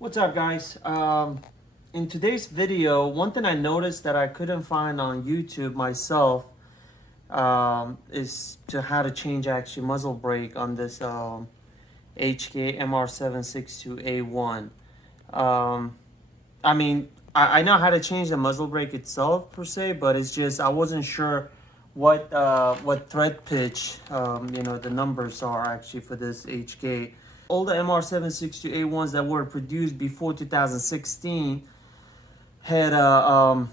What's up, guys? In today's video, one thing I noticed that I couldn't find on YouTube myself is to how to change actually muzzle brake on this HK MR762A1. I know how to change the muzzle brake itself per se, but it's just I wasn't sure what thread pitch the numbers are actually for this HK. All the MR762A1s that were produced before 2016 had I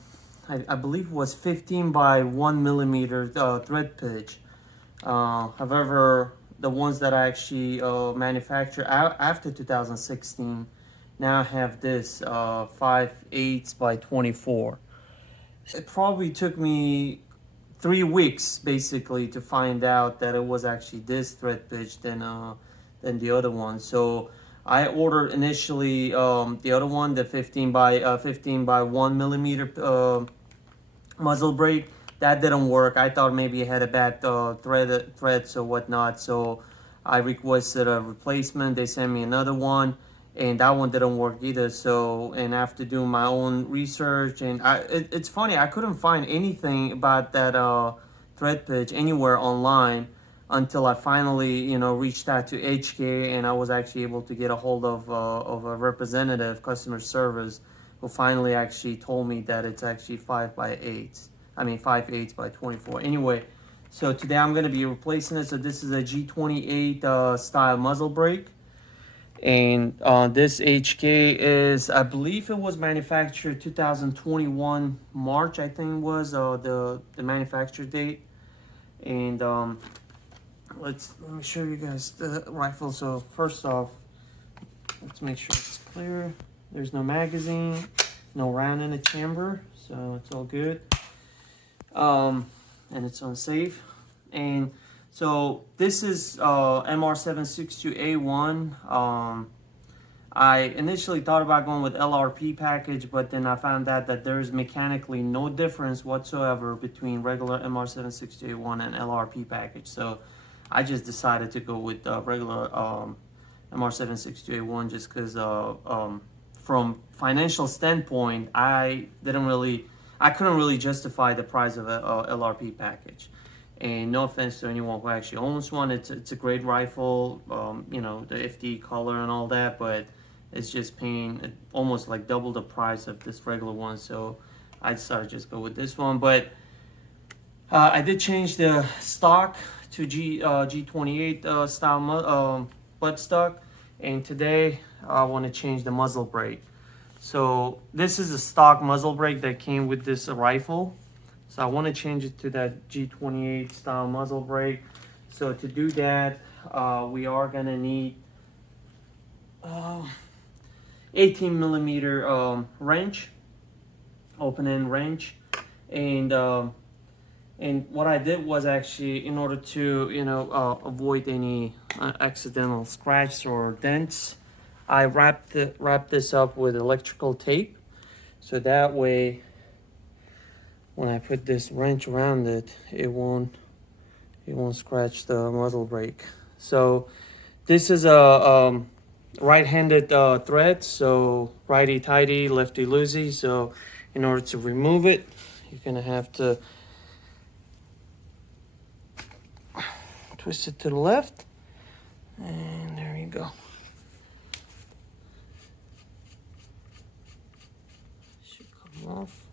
believe it was 15 by 1 millimeter thread pitch. However, the ones that I actually manufactured after 2016 now have this 5/8 by 24. It probably took me 3 weeks basically to find out that it was actually this thread pitch than the other one. So I ordered initially the other one, the 15 by 1 millimeter muzzle brake. That didn't work. I thought maybe it had a bad threads or whatnot. So I requested a replacement. They sent me another one, and that one didn't work either. So, and after doing my own research, and it's funny, I couldn't find anything about that thread pitch anywhere online until I finally, reached out to HK, and I was actually able to get a hold of a representative, customer service, who finally actually told me that it's actually 5/8. 5/8 by 24. Anyway, so today I'm going to be replacing it. So this is a G28 style muzzle brake. And this HK is, I believe it was manufactured 2021 March, I think was the manufacture date. And let me show you guys the rifle. So first off, let's make sure it's clear. There's no magazine, no round in the chamber, so it's all good. And it's unsafe. And so this is MR762A1. I initially thought about going with LRP package, but then I found out that there's mechanically no difference whatsoever between regular MR762A1 and LRP package. So I just decided to go with regular MR762A1 just because from financial standpoint, I couldn't really justify the price of a LRP package. And no offense to anyone who actually owns one, it's a great rifle, the FD color and all that, but it's just paying almost like double the price of this regular one. So I decided to just go with this one. But I did change the stock to G28 style buttstock, and today I want to change the muzzle brake. So this is a stock muzzle brake that came with this rifle. So I want to change it to that G28 style muzzle brake. So to do that, we are gonna need 18 millimeter wrench, open-end wrench, and what I did was actually, in order to avoid any accidental scratches or dents, I wrapped this up with electrical tape, so that way when I put this wrench around it, it won't scratch the muzzle brake. So this is a right-handed thread, so righty-tighty, lefty-loosey. So in order to remove it, you're gonna have to twist it to the left, and there you go. Should come off.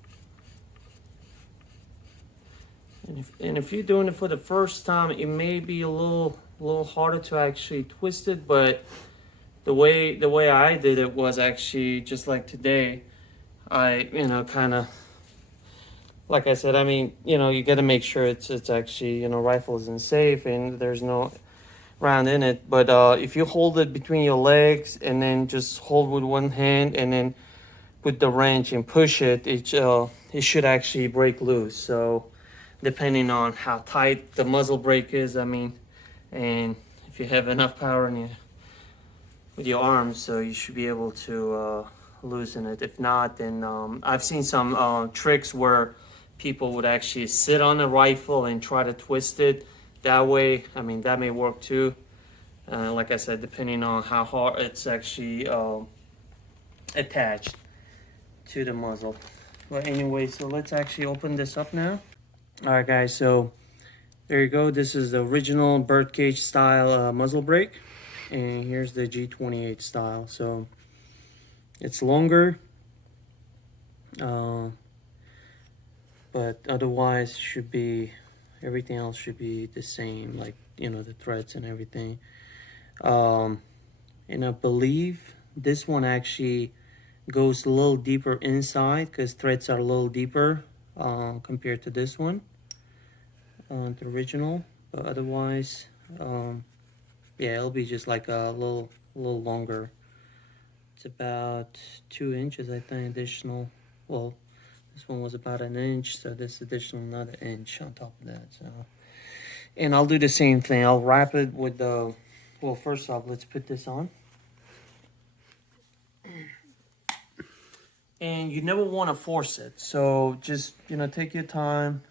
And if you're doing it for the first time, it may be a little harder to actually twist it, but the way I did it was actually just like today. I kind of, like I said, you got to make sure it's actually rifle isn't safe and there's no round in it. But if you hold it between your legs and then just hold with one hand and then put the wrench and push it, it should actually break loose. So depending on how tight the muzzle brake is, and if you have enough power with your arms, so you should be able to loosen it. If not, then I've seen some tricks where people would actually sit on the rifle and try to twist it that way. That may work too. Like I said, depending on how hard it's actually attached to the muzzle. But anyway, so let's actually open this up now. All right, guys, so there you go. This is the original birdcage style muzzle brake, and here's the G28 style. So it's longer, but otherwise should be, everything else should be the same, like, you know, the threads and everything. And I believe this one actually goes a little deeper inside because threads are a little deeper compared to this one, the original. But otherwise, yeah, it'll be just like a little longer. It's about 2 inches, I think, additional. Well, this one was about 1 inch, so this additional another inch on top of that. So, and I'll do the same thing. I'll wrap it with the, well, first off, let's put this on. And you never want to force it, so just, you know, take your time.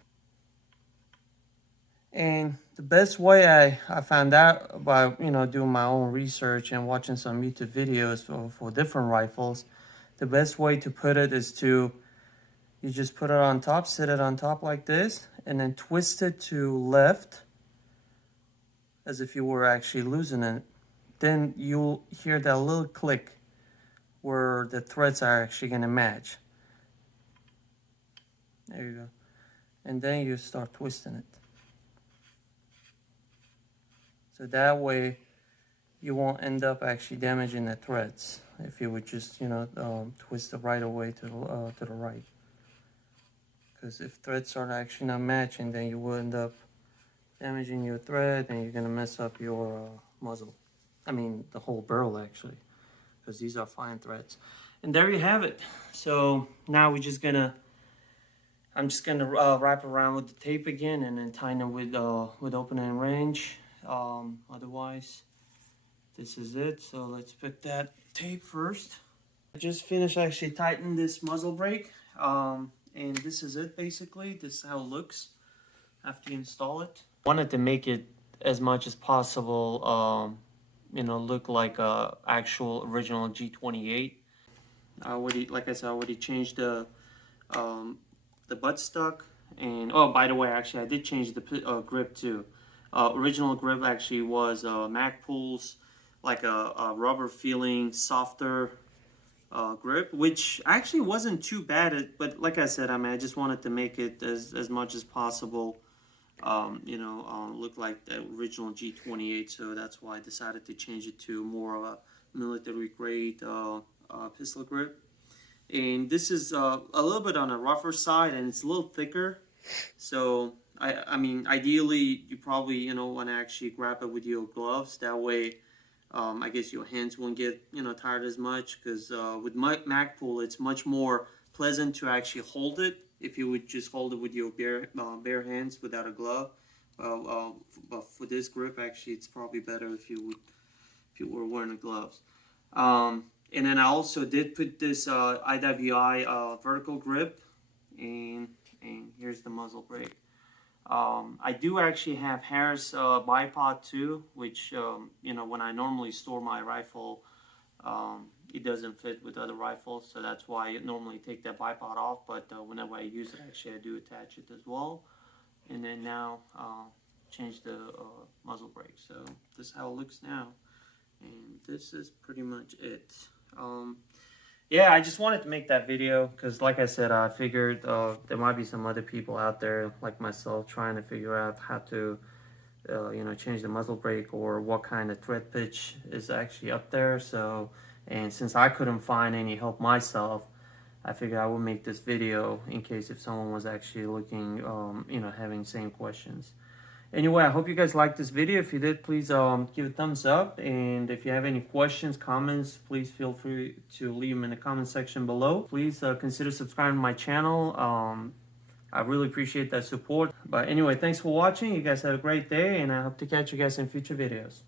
And the best way I found out by, you know, doing my own research and watching some YouTube videos for different rifles, the best way to put it is to, you just put it on top, sit it on top like this, and then twist it to left as if you were actually losing it. Then you'll hear that little click where the threads are actually going to match. There you go. And then you start twisting it. So that way you won't end up actually damaging the threads if you would just, you know, twist it right away to the right. Because if threads are actually not matching, then you will end up damaging your thread and you're going to mess up your muzzle. I mean, the whole barrel actually, because these are fine threads. And there you have it. So now we're just going to, I'm just going to wrap around with the tape again and then tighten it with opening range. Otherwise, this is it. So let's put that tape first. I just finished actually tightening this muzzle brake. And this is it basically. This is how it looks after you install it. I wanted to make it as much as possible, you know, look like a actual original G28. I already, like I said, I already changed the buttstock. And oh, by the way, actually I did change the grip too. Original grip actually was Magpul's, like a rubber feeling, softer grip, which actually wasn't too bad. But like I said, I mean, I just wanted to make it as much as possible, you know, look like the original G28. So that's why I decided to change it to more of a military grade pistol grip. And this is a little bit on the rougher side, and it's a little thicker. So I mean, ideally, you probably, you know, want to actually grab it with your gloves. That way, I guess your hands won't get, you know, tired as much. Because with Magpul, it's much more pleasant to actually hold it if you would just hold it with your bare hands without a glove. But for this grip, actually, it's probably better if you were wearing the gloves. And then I also did put this IWI vertical grip, and here's the muzzle brake. I do actually have Harris bipod too, which, you know, when I normally store my rifle, it doesn't fit with other rifles, so that's why I normally take that bipod off. But whenever I use it, actually I do attach it as well. And then now change the muzzle brake. So this is how it looks now, and this is pretty much it. Yeah, I just wanted to make that video because, like I said, I figured there might be some other people out there like myself trying to figure out how to, you know, change the muzzle brake or what kind of thread pitch is actually up there. So, and since I couldn't find any help myself, I figured I would make this video in case if someone was actually looking, you know, having same questions. Anyway, I hope you guys liked this video. If you did, please give a thumbs up. And if you have any questions, comments, please feel free to leave them in the comment section below. Please consider subscribing to my channel. I really appreciate that support. But anyway, thanks for watching. You guys have a great day, and I hope to catch you guys in future videos.